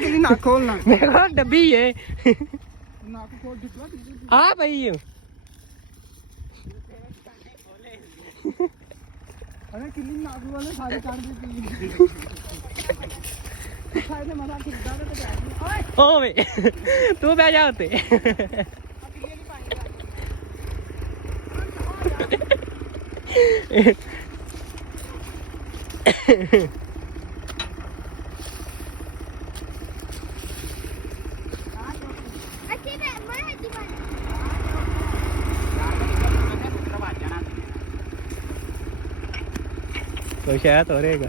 किली नाक खोलना देखो डब्बी है नाक खोल दिखला आ भाई अरे किली नाक वाले सारे काट दी सारे ने मना किया तो ओए ओ वे तू बैठ जा उते तो शायद हो रहेगा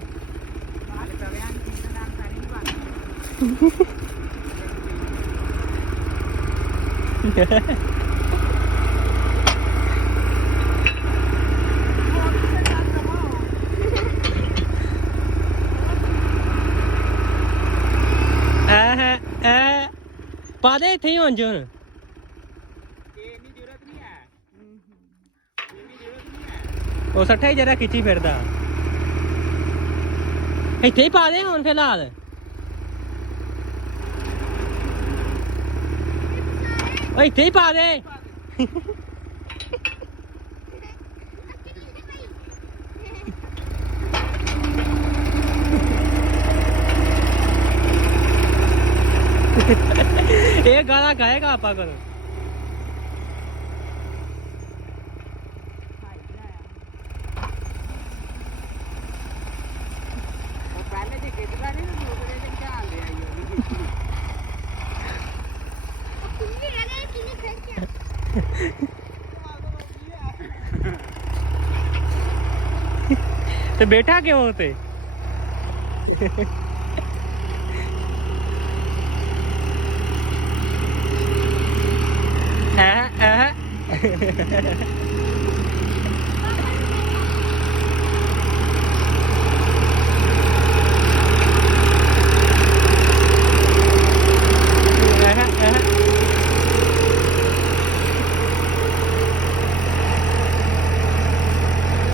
पा दे इत्थे हुन जो ਉਹ ਸੱਠਾ ਹੀ ਜਿਹੜਾ ਖਿੱਚੀ ਫਿਰਦਾ ਇੱਥੇ ਹੀ ਪਾ ਦੇ ਹੁਣ ਫਿਲਹਾਲ ਓਏ ਇੱਥੇ ਹੀ ਪਾ ਦੇ ਇਹ ਗਾਣਾ ਗਾਏਗਾ ਆਪਾਂ ਕੋਲ ਤੇ ਬੈਠਾ ਕਿਉਂ ਤੇ